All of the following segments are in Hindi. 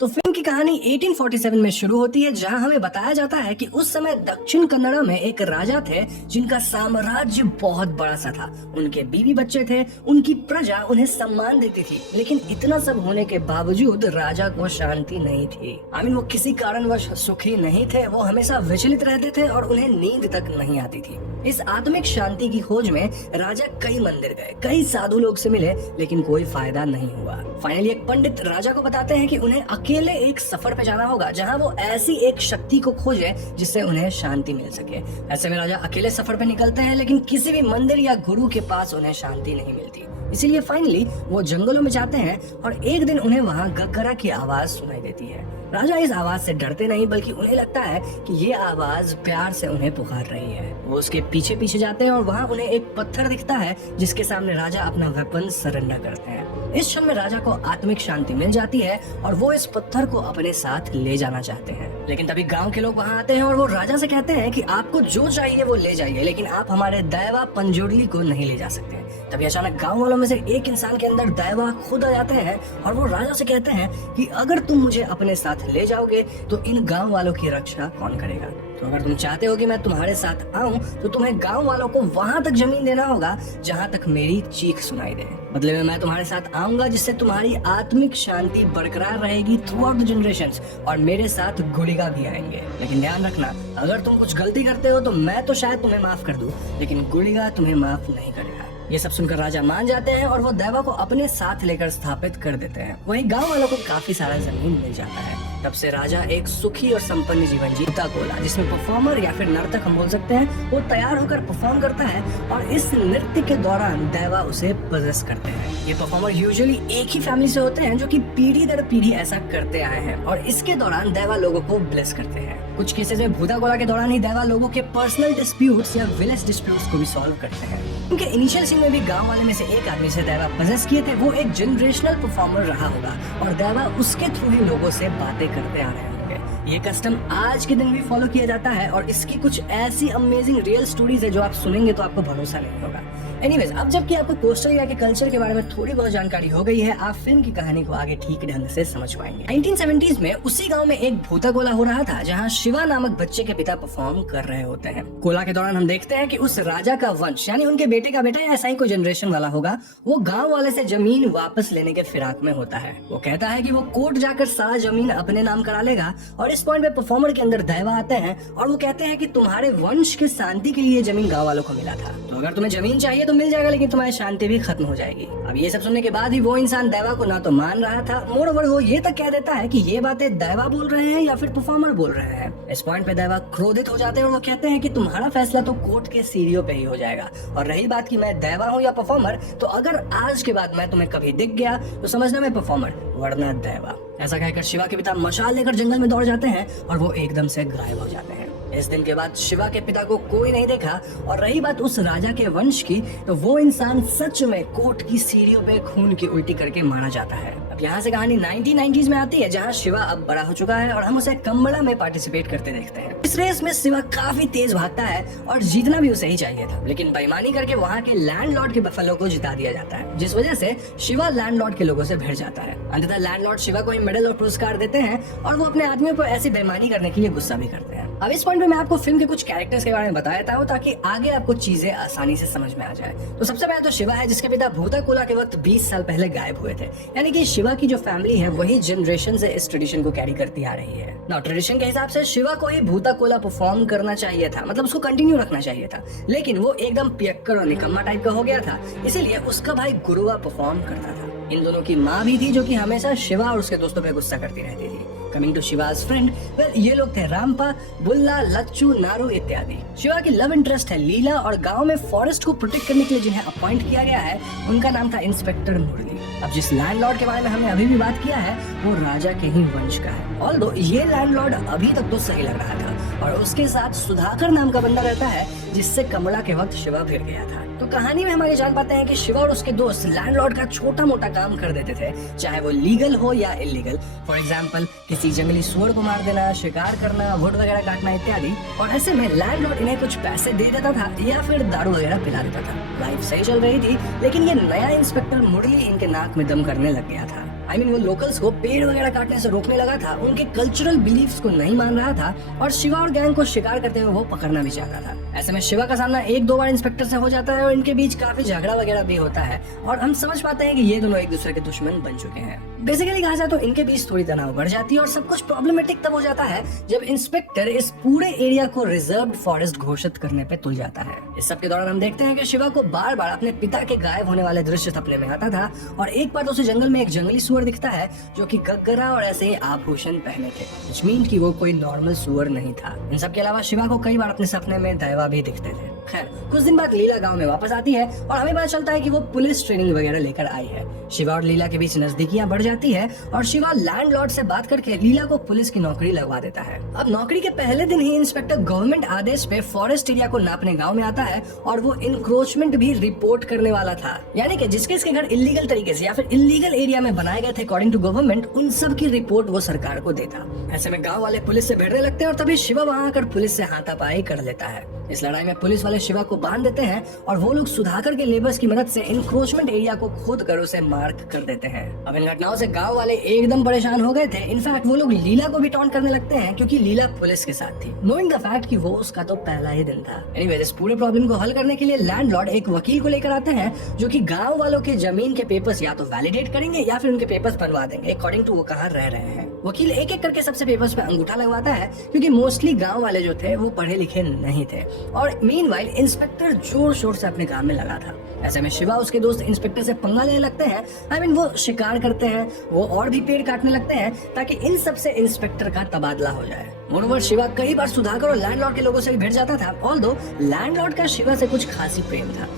तो फिल्म की कहानी 1847 में शुरू होती है, जहां हमें बताया जाता है कि उस समय दक्षिण कन्नड़ा में एक राजा थे जिनका साम्राज्य बहुत बड़ा सा था। उनके बीवी बच्चे थे, उनकी प्रजा उन्हें सम्मान देती थी, लेकिन इतना सब होने के बावजूद राजा को शांति नहीं थी। वो किसी कारणवश सुखी नहीं थे, वो हमेशा विचलित रहते थे और उन्हें नींद तक नहीं आती थी। इस आत्मिक शांति की खोज में राजा कई मंदिर गए, कई साधु लोग से मिले, लेकिन कोई फायदा नहीं हुआ। फाइनली एक पंडित राजा को बताते हैं कि उन्हें अकेले एक सफर पे जाना होगा, जहां वो ऐसी एक शक्ति को खोजे जिससे उन्हें शांति मिल सके। ऐसे में राजा अकेले सफर पे निकलते हैं, लेकिन किसी भी मंदिर या गुरु के पास उन्हें शांति नहीं मिलती। इसीलिए फाइनली वो जंगलों में जाते हैं और एक दिन उन्हें वहाँ गग्गरा की आवाज सुनाई देती है। राजा इस आवाज से डरते नहीं, बल्कि उन्हें लगता है कि ये आवाज प्यार से उन्हें पुकार रही है। वो उसके पीछे पीछे जाते हैं और वहाँ उन्हें एक पत्थर दिखता है, जिसके सामने राजा अपना वेपन सरेंडर करते हैं। इस क्षण में राजा को आत्मिक शांति मिल जाती है और वो इस पत्थर को अपने साथ ले जाना चाहते हैं। लेकिन तभी गांव के लोग वहाँ आते हैं और वो राजा से कहते हैं कि आपको जो चाहिए वो ले जाइए, लेकिन आप हमारे दैवा पंजोरली को नहीं ले जा सकते। तभी अचानक गांव वालों में से एक इंसान के अंदर दैवा खुद आ जाते हैं और वो राजा से कहते हैं कि अगर तुम मुझे अपने साथ ले जाओगे तो इन गांव वालों की रक्षा कौन करेगा। तो अगर तुम चाहते हो कि मैं तुम्हारे साथ आऊं तो तुम्हें गांव वालों को वहां तक जमीन देना होगा जहां तक मेरी चीख सुनाई दे। बदले में मैं तुम्हारे साथ आऊंगा, जिससे तुम्हारी आत्मिक शांति बरकरार रहेगी थ्रू आउट द जनरेशंस, और मेरे साथ गुड़िगा भी आएंगे। लेकिन ध्यान रखना, अगर तुम कुछ गलती करते हो तो मैं तो शायद तुम्हें माफ कर दूं, लेकिन गुड़िगा तुम्हें माफ नहीं करेगा। ये सब सुनकर राजा मान जाते हैं और वो दैवा को अपने साथ लेकर स्थापित कर देते हैं। वहीं गांव वालों को काफी सारा जमीन मिल जाता है। तब से राजा एक सुखी और संपन्न जीवन जीता कोला, जिसमें परफॉर्मर या फिर नर्तक हम बोल सकते हैं, वो तैयार होकर परफॉर्म करता है और इस नृत्य के दौरान दैवा उसे पजेस करते हैं। ये परफॉर्मर यूजुअली एक ही फैमिली से होते हैं, जो कि पीढ़ी दर पीढ़ी ऐसा करते आए हैं, और इसके दौरान दैवा लोगों को ब्लेस करते हैं। कुछ केसेस में भूता कोला के दौरान ही दैवा लोगों के पर्सनल डिस्प्यूट्स या विलेज डिस्प्यूट्स को भी सॉल्व करते हैं। उनके इनिशियल सीन में भी गांव वाले में से एक आदमी से दैवा पजेस किए थे, वो एक जनरेशनल परफॉर्मर रहा होगा और दैवा उसके थ्रू ही लोगों से बातें करते आ रहे होंगे। ये कस्टम आज के दिन भी फॉलो किया जाता है और इसकी कुछ ऐसी अमेजिंग रियल स्टोरीज है जो आप सुनेंगे तो आपको भरोसा नहीं होगा। एनीवेज, अब जबकि आपको कोस्टा रिका के कल्चर के बारे में थोड़ी बहुत जानकारी हो गई है, आप फिल्म की कहानी को आगे ठीक ढंग से समझ पाएंगे। 1970s में उसी गांव में एक भूता कोला हो रहा था, जहां शिवा नामक बच्चे के पिता परफॉर्म कर रहे होते हैं। कोला के दौरान हम देखते हैं कि उस राजा का वंश, यानी उनके बेटे का बेटा या ऐसा ही कोई जनरेशन वाला होगा, वो गाँव वाले से जमीन वापस लेने के फिराक में होता है। वो कहता है कि वो कोर्ट जाकर सारा जमीन अपने नाम करा लेगा, और इस पॉइंट पे परफॉर्मर के अंदर दैवा आते हैं और वो कहते हैं कि तुम्हारे वंश की शांति के लिए जमीन गाँव वालों को मिला था, तो अगर तुम्हें जमीन चाहिए तो मिल जाएगा, लेकिन तुम्हारी शांति भी खत्म हो जाएगी। अब ये सब सुनने के बाद ही वो इंसान दैवा को ना तो मान रहा था, मोरओवर वो ये तक कह देता है कि ये बातें दैवा बोल रहे हैं या फिर परफॉर्मर बोल रहे हैं। इस पॉइंट पे दैवा क्रोधित हो जाते हैं और वो कहते हैं कि तुम्हारा फैसला तो कोर्ट के सीढ़ियों पे ही हो जाएगा, और रही बात कि मैं दैवा हूँ या परफॉर्मर, तो अगर आज के बाद मैं तुम्हें कभी दिख गया तो समझना मैं परफॉर्मर वरना दैवा। ऐसा कहकर शिवा के पिता मशाल लेकर जंगल में दौड़ जाते हैं और वो एकदम से गायब हो जाते हैं। इस दिन के बाद शिवा के पिता को कोई नहीं देखा, और रही बात उस राजा के वंश की, तो वो इंसान सच में कोर्ट की सीढ़ियों पे खून की उल्टी करके मारा जाता है। अब यहाँ से कहानी 1990s में आती है, जहाँ शिवा अब बड़ा हो चुका है और हम उसे कम्बड़ा में पार्टिसिपेट करते देखते हैं। इस रेस में शिवा काफी तेज भागता है और जीतना भी उसे ही चाहिए था, लेकिन बेईमानी करके वहाँ के लैंडलॉर्ड के बफेलो को जिता दिया जाता है, जिस वजह से शिवा लैंडलॉर्ड के लोगों से भिड़ जाता है। अंततः लैंडलॉर्ड शिवा को मेडल और पुरस्कार देते हैं और वो अपने आदमियों पर ऐसी बेईमानी करने के लिए गुस्सा भी करते हैं। अब इस पॉइंट पे मैं आपको फिल्म के कुछ कैरेक्टर्स के बारे में बता देता हूँ, ताकि आगे आपको चीजें आसानी से समझ में आ जाए। तो सबसे पहले तो शिवा है, जिसके पिता भूता कोला के वक्त 20 साल पहले गायब हुए थे, यानी कि शिवा की जो फैमिली है वही जनरेशन से इस ट्रेडिशन को कैरी करती आ रही है। ना ट्रेडिशन के हिसाब से शिवा को ही भूता कोला परफॉर्म करना चाहिए था, मतलब उसको कंटिन्यू रखना चाहिए था, लेकिन वो एकदम पियक्कड़ और निकम्मा टाइप का हो गया था, इसीलिए उसका भाई गुरुआ परफॉर्म करता था। इन दोनों की माँ भी थी, जो कि हमेशा शिवा और उसके दोस्तों पे गुस्सा करती रहती थी। Coming to Shiva's friend, well ये लोग थे रामपा, बुल्ला, लच्चू, नारू इत्यादि। शिवा की लव इंटरेस्ट है लीला, और गांव में फॉरेस्ट को प्रोटेक्ट करने के लिए जिन्हें अपॉइंट किया गया है उनका नाम था इंस्पेक्टर मुरली। अब जिस लैंडलॉर्ड के बारे में हमने अभी भी बात किया है वो राजा के ही वंश का है। ऑल्दो ये लैंडलॉर्ड अभी तक तो सही लग रहा था, और उसके साथ सुधाकर नाम का बंदा रहता है, जिससे कमला के वक्त शिवा फिर गया था। तो कहानी में हम आगे जान पाते हैं कि शिवा और उसके दोस्त लैंडलॉर्ड का छोटा मोटा काम कर देते थे, चाहे वो लीगल हो या इलीगल। फॉर एग्जाम्पल किसी जंगली सुअर को मार देना, शिकार करना, वुड वगैरह काटना इत्यादि। और ऐसे में लैंडलॉर्ड इन्हें कुछ पैसे दे देता था या फिर दारू वगैरह पिला देता था। लाइफ सही चल रही थी, लेकिन ये नया इंस्पेक्टर मुरली इनके नाक में दम करने लग गया था। वो लोकल्स को पेड़ वगैरह काटने से रोकने लगा था, उनके कल्चरल बिलीफ्स को नहीं मान रहा था और शिवा और गैंग को शिकार करते हुए वो पकड़ना भी चाहता था। ऐसे में शिवा का सामना एक दो बार इंस्पेक्टर से हो जाता है और इनके बीच काफी झगड़ा वगैरह भी होता है और हम समझ पाते हैं कि ये दोनों एक दूसरे के दुश्मन बन चुके हैं। बेसिकली कहा जाए तो इनके बीच थोड़ी तनाव बढ़ जाती है और सब कुछ प्रॉब्लमेटिक तब हो जाता है जब इंस्पेक्टर इस पूरे एरिया को रिजर्व्ड फॉरेस्ट घोषित करने पे तुल जाता है। इस सब के दौरान हम देखते हैं कि शिवा को बार बार अपने पिता के गायब होने वाले दृश्य सपने में आता था और एक बार तो उसे जंगल में एक जंगली सुअर दिखता है जो कि गग्गरा और ऐसे ही आभूषण पहने थे, which means कि वो कोई नॉर्मल सुअर नहीं था। इन सब के अलावा शिवा को कई बार अपने सपने में दैवा भी दिखते थे। खैर कुछ दिन बाद लीला गांव में वापस आती है और हमें पता चलता है कि वो पुलिस ट्रेनिंग वगैरह लेकर आई है। शिवा और लीला के बीच नजदीकियां बढ़ जाती है और शिवा लैंडलॉर्ड से बात करके लीला को पुलिस की नौकरी लगवा देता है। अब नौकरी के पहले दिन ही इंस्पेक्टर गवर्नमेंट आदेश पे फॉरेस्ट एरिया को नापने गांव में आता है और वो इंक्रोचमेंट भी रिपोर्ट करने वाला था, यानी कि जिसके इसके घर इलीगल तरीके से या फिर इलीगल एरिया में बनाए गए थे अकॉर्डिंग टू गवर्नमेंट, उन सब की रिपोर्ट वो सरकार को देता। ऐसे में गांव वाले पुलिस से भिड़ने लगते हैं और तभी शिवा वहां आकर पुलिस से हाथापाई कर लेता है। इस लड़ाई में पुलिस वाले शिवा को बांध देते हैं और वो लोग सुधाकर के लेबर्स की मदद से इंक्रोचमेंट एरिया को खोद कर उसे मार्क कर देते हैं। अब इन घटनाओं से गांव वाले एकदम परेशान हो गए थे। इनफैक्ट वो लोग लीला को भी टॉन्ट करने लगते हैं क्योंकि लीला पुलिस के साथ थी, नोइंग द फैक्ट कि वो उसका तो पहला ही दिन था। एनीवेज इस पूरे प्रॉब्लम को हल करने के लिए लैंडलॉर्ड एक वकील को लेकर आते हैं जो कि गांव वालों के जमीन के पेपर्स या तो वैलिडेट करेंगे या फिर उनके पेपर्स बनवा देंगे अकॉर्डिंग टू वो कहाँ रह रहे हैं। वकील एक एक करके सबसे पेपर्स पे अंगूठा लगवाता है क्योंकि मोस्टली गांव वाले जो थे वो पढ़े लिखे नहीं थे और मीनवाइल इंस्पेक्टर जोर शोर से अपने काम में लगा था। ऐसे में शिवा उसके दोस्त इंस्पेक्टर से पंगा लेने लगते हैं। वो शिकार करते हैं, वो और भी पेड़ काटने लगते हैं ताकि इन सब से इंस्पेक्टर का तबादला हो जाए। मोरोवर शिवा कई बार सुधाकर और लैंडलॉर्ड के लोगों से भी भिड़ जाता था, ऑल्दो लैंडलॉर्ड का शिवा से कुछ खासी प्रेम था।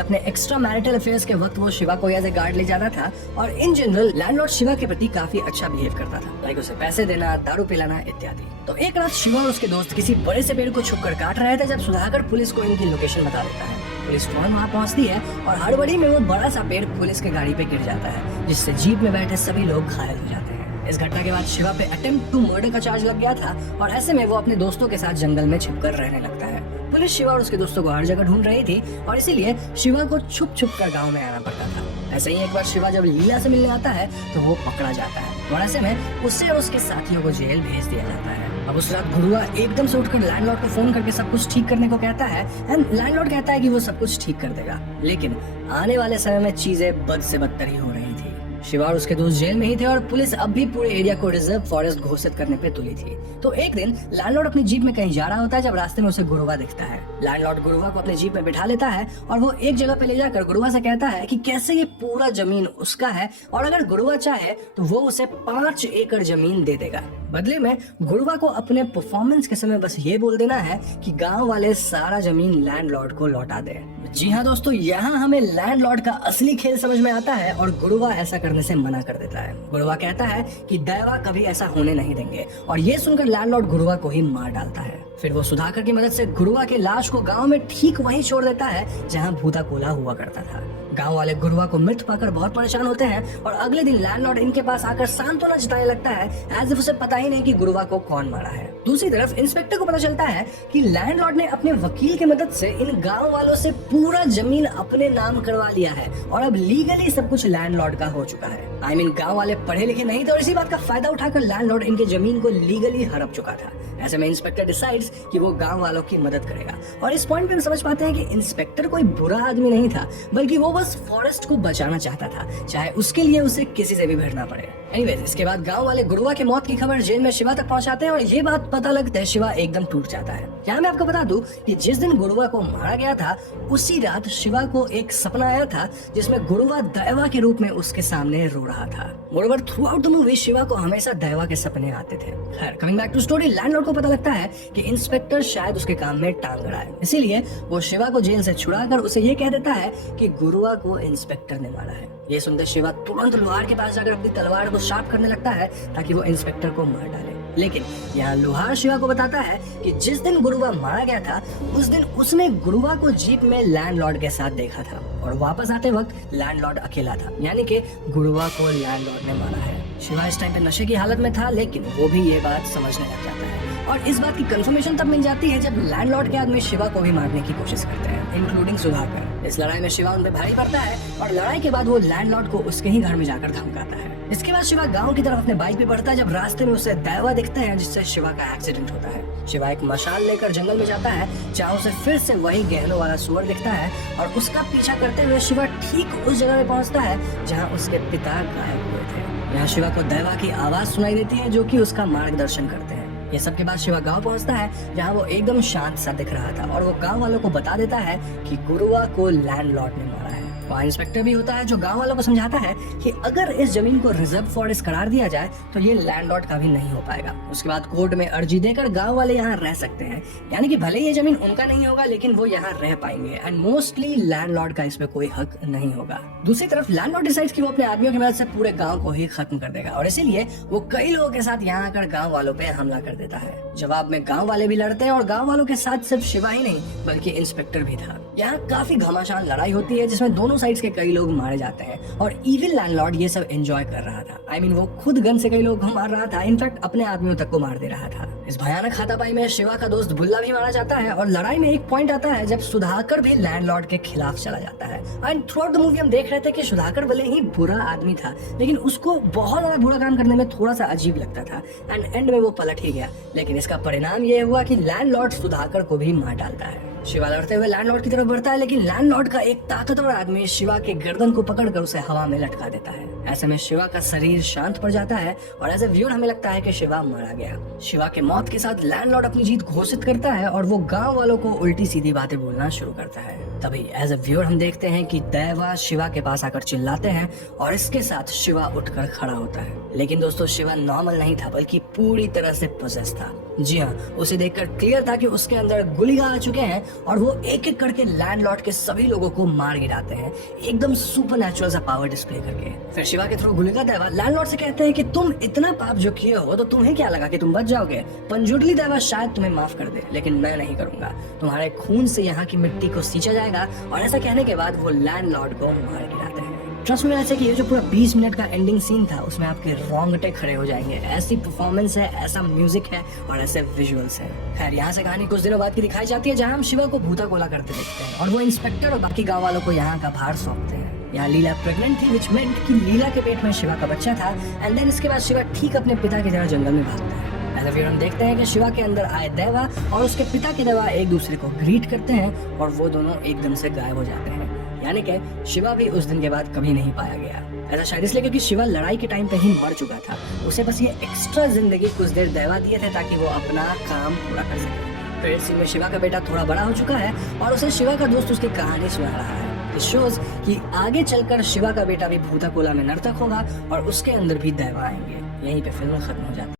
अपने एक्स्ट्रा मैरिटल अफेयर्स के वक्त वो शिवा को एज ए गार्ड ले जाता था और इन जनरल लैंडलॉर्ड शिवा के प्रति काफी अच्छा बिहेव करता था, लाइक उसे पैसे देना, दारू पिलाना इत्यादि। तो एक रात शिवा और उसके दोस्त किसी बड़े से पेड़ को छुपकर काट रहे थे जब सुधाकर पुलिस को इनकी लोकेशन बता देता है। पुलिस फौरन वहाँ पहुँचती है और हड़बड़ी में वो बड़ा सा पेड़ पुलिस के गाड़ी पे गिर जाता है जिससे जीप में बैठे सभी लोग घायल हो जाते हैं। इस घटना के बाद शिवा पे अटेम्प्ट टू मर्डर का चार्ज लग गया था और ऐसे में वो अपने दोस्तों के साथ जंगल में छिपकर रहने लगता है। पुलिस शिवा और उसके दोस्तों को हर जगह ढूंढ रही थी और इसीलिए शिवा को छुप छुप कर गाँव में आना पड़ता था। ऐसे ही एक बार शिवा जब लीला से मिलने आता है तो वो पकड़ा जाता है और ऐसे में उससे और उसके साथियों को जेल भेज दिया जाता है। अब उस रात गुरुआ एकदम से उठकर लैंडलॉर्ड को फोन करके सब कुछ ठीक करने को कहता है एंड लैंडलॉर्ड कहता है कि वो सब कुछ ठीक कर देगा, लेकिन आने वाले समय में चीजें बद से बदतर ही हो रही थी। शिवा और उसके दोस्त जेल में ही थे और पुलिस अब भी पूरे एरिया को रिजर्व फॉरेस्ट घोषित करने पे तुली थी। तो एक दिन लैंडलॉर्ड अपनी जीप में कहीं जा रहा होता है जब रास्ते में उसे गुरुआ दिखता है। लैंडलॉर्ड गुरुआ को अपनी जीप में बिठा लेता है और वो एक जगह पे ले जाकर गुरुआ से कहता है कि कैसे ये पूरा जमीन उसका है और अगर गुरुआ चाहे तो वो उसे 5 एकड़ जमीन दे देगा। बदले में गुरुआ को अपने परफॉर्मेंस के समय बस ये बोल देना है कि गांव वाले सारा जमीन लैंडलॉर्ड को लौटा दे। जी हाँ दोस्तों, यहाँ हमें लैंडलॉर्ड का असली खेल समझ में आता है और गुरुआ ऐसा करने से मना कर देता है। गुरुआ कहता है कि दैवा कभी ऐसा होने नहीं देंगे और ये सुनकर लैंडलॉर्ड गुरुआ को ही मार डालता है। फिर वो सुधाकर की मदद से गुरुआ के लाश को गांव में ठीक वहीं छोड़ देता है जहां भूता कोला हुआ करता था। गांव वाले गुरुआ को मृत पाकर बहुत परेशान होते हैं और अगले दिन लैंडलॉर्ड इनके पास आकर सांत्वना जताने लगता है एज इफ उसे पता ही नहीं कि गुरुआ को कौन मारा है। दूसरी तरफ इंस्पेक्टर को पता चलता है कि लैंडलॉर्ड ने अपने वकील की मदद से इन गांव वालों से पूरा जमीन अपने नाम करवा लिया है और अब लीगली सब कुछ लैंडलॉर्ड का हो चुका है। गांव वाले पढ़े लिखे नहीं थे और इसी बात का फायदा उठाकर लैंडलॉर्ड इनके जमीन को लीगली हड़प चुका था। ऐसे में इंस्पेक्टर डिसाइड्स कि वो गांव वालों की मदद करेगा और इस पॉइंट पे हम समझ पाते हैं कि इंस्पेक्टर कोई बुरा आदमी नहीं था, बल्कि वो बस फॉरेस्ट को बचाना चाहता था, चाहे उसके लिए उसे किसी से भी भिड़ना पड़े। एनीवेज इसके बाद गांव वाले गुरुआ के मौत की खबर जेल में शिवा तक पहुंचाते हैं और ये बात पता लगता है शिवा एकदम टूट जाता है। यहाँ मैं आपको बता दूं कि जिस दिन गुरुआ को मारा गया था उसी रात शिवा को एक सपना आया था जिसमें गुरुआ दैवा के रूप में उसके सामने रो रहा था। Moreover through the movie Shiva को हमेशा दैवा के सपने आते थे। खैर coming back to story, landlord को पता लगता है कि इंस्पेक्टर शायद उसके काम में टांग अड़ा है, इसीलिए वो शिवा को जेल से छुड़ाकर उसे ये कह देता है कि गुरुआ को इंस्पेक्टर ने मारा है। ये सुनकर शिवा तुरंत लोहार के पास जाकर अपनी तलवार को शार्प करने लगता है ताकि वो इंस्पेक्टर को मार डाले। लेकिन यहाँ लोहार शिवा को बताता है कि जिस दिन गुरुआ मारा गया था उस दिन उसने गुरुआ को जीप में लैंडलॉर्ड के साथ देखा था और वापस आते वक्त लैंडलॉर्ड अकेला था, यानी कि गुरुआ को लैंडलॉर्ड ने मारा है। शिवा इस टाइम पे नशे की हालत में था, लेकिन वो भी ये बात समझने लग जाता है और इस बात की कंफर्मेशन तब मिल जाती है जब लैंडलॉर्ड के आदमी शिवा को भी मारने की कोशिश करते हैं, इंक्लूडिंग सुधाकर। इस लड़ाई में शिवा उन पे भारी पड़ता है और लड़ाई के बाद वो लैंडलॉर्ड को उसके ही घर में जाकर धमकाता है। इसके बाद शिवा गांव की तरफ अपने बाइक पे बढ़ता है जब रास्ते में उसे दैवा दिखता है जिससे शिवा का एक्सीडेंट होता है। शिवा एक मशाल लेकर जंगल में जाता है जहाँ उसे फिर से वही गहनों वाला सुअर दिखता है और उसका पीछा करते हुए शिवा ठीक उस जगह पे पहुंचता है जहाँ उसके पिता गायब हुए थे। यहाँ शिवा को दैवा की आवाज सुनाई देती है जो कि उसका मार्गदर्शन करते हैं। ये सब के बाद शिवा गांव पहुंचता है जहां वो एकदम शांत सा दिख रहा था और वो गांव वालों को बता देता है कि गुरुआ को लैंडलॉर्ड ने मारा है। वहाँ इंस्पेक्टर भी होता है जो गांव वालों को समझाता है कि अगर इस जमीन को रिजर्व फॉरेस्ट करार दिया जाए तो ये लैंडलॉर्ड का भी नहीं हो पाएगा। उसके बाद कोर्ट में अर्जी देकर गांव वाले यहाँ रह सकते हैं, यानी कि भले ये जमीन उनका नहीं होगा लेकिन वो यहाँ रह पाएंगे एंड मोस्टली लैंडलॉर्ड का इसमें कोई हक नहीं होगा। दूसरी तरफ लैंडलॉर्ड डिसाइड्स कि वो अपने आदमियों की मदद से पूरे गांव को ही खत्म कर देगा और इसीलिए वो कई लोगों के साथ यहाँ आकर गांव वालों पे हमला कर देता है। जवाब में गांव वाले भी लड़ते हैं और गांव वालों के साथ सिर्फ शिवा ही नहीं बल्कि इंस्पेक्टर भी था। यहाँ काफी घमासान लड़ाई होती है जिसमें दोनों साइड्स के कई लोग मारे जाते हैं और इविल लैंडलॉर्ड ये सब एंजॉय कर रहा था। I mean, वो खुद गन से कई लोग को मार रहा था, इनफैक्ट अपने आदमियों तक को मार दे रहा था। इस भयानक हाथापाई में शिवा का दोस्त बुल्ला भी मारा जाता है और लड़ाई में एक पॉइंट आता है जब सुधाकर भी लैंडलॉर्ड के खिलाफ चला जाता है। And through out the movie हम देख रहे थे कि सुधाकर भले ही बुरा आदमी था लेकिन उसको बहुत ज्यादा बुरा काम करने में थोड़ा सा अजीब लगता था एंड एंड में वो पलट ही गया। लेकिन इसका परिणाम ये हुआ कि लैंडलॉर्ड सुधाकर को भी मार डालता है। शिवा लड़ते हुए लैंडलॉर्ड की तरफ बढ़ता है लेकिन लैंडलॉर्ड का एक ताकतवर आदमी शिवा के गर्दन को पकड़कर उसे हवा में लटका देता है। ऐसे में शिवा का शरीर शांत पड़ जाता है और एज ए व्यूअर हमें लगता है कि शिवा मारा गया। शिवा के मौत के साथ लैंडलॉर्ड अपनी जीत घोषित करता है और वो गांव वालों को उल्टी सीधी बातें बोलना शुरू करता है। तभी एज ए व्यूअर हम देखते हैं कि दैवा शिवा के पास आकर चिल्लाते हैं और इसके साथ शिवा उठकर खड़ा होता है। लेकिन दोस्तों शिवा नॉर्मल नहीं था बल्कि पूरी तरह से पोसेस था। जी हाँ, उसे देखकर क्लियर था कि उसके अंदर गुलिगा आ चुके हैं और वो एक एक करके लैंडलॉर्ड के सभी लोगों को मार गिराते हैं एकदम सुपरनैचुरल सा पावर डिस्प्ले करके। फिर शिवा के थ्रू गुलिगा दैवा लैंडलॉर्ड से कहते हैं कि तुम इतना पाप जो किए हो तो तुम्हें क्या लगा कि तुम बच जाओगे। पंजुटली दैवा शायद तुम्हें माफ कर दे लेकिन मैं नहीं करूंगा, तुम्हारे खून से यहाँ की मिट्टी को सींचा जाएगा। और ऐसा कहने के बाद वो लैंडलॉर्ड को मार गिराते हैं। ट्रस्ट में ऐसे कि ये जो पूरा 20 मिनट का एंडिंग सीन था उसमें आपके रोंगटे खड़े हो जाएंगे। ऐसी परफॉर्मेंस है, ऐसा म्यूजिक है और ऐसे विजुअल्स है। खैर यहाँ से कहानी कुछ दिनों बाद की दिखाई जाती है जहाँ हम शिवा को भूता गोला करते देखते हैं और वो इंस्पेक्टर और बाकी गाँव वालों को यहाँ का भार सौंपते हैं। यहाँ लीला प्रेग्नेंट थी विच मेंट कि लीला के पेट में शिवा का बच्चा था एंड देन इसके बाद शिवा ठीक अपने पिता की तरह जंगल में भागता है। ऐसा फिर हम देखते हैं कि शिवा के अंदर आए दैवा और उसके पिता के दैवा एक दूसरे को ग्रीट करते हैं और वो दोनों एकदम से गायब हो जाते हैं। यानी कि शिवा भी उस दिन के बाद कभी नहीं पाया गया। ऐसा शायद इसलिए क्योंकि शिवा लड़ाई के टाइम पे ही मर चुका था। उसे बस ये एक्स्ट्रा जिंदगी कुछ देर दैवा दिए थे ताकि वो अपना काम पूरा कर सके। फिर सीन में शिवा का बेटा थोड़ा बड़ा हो चुका है और उसे शिवा का दोस्त उसकी कहानी सुना रहा है। इट शोज कि आगे चलकर शिवा का बेटा भी भूता कोला में नर्तक होगा और उसके अंदर भी दैवा आएंगे। यहीं पे फिल्म खत्म हो जाती है।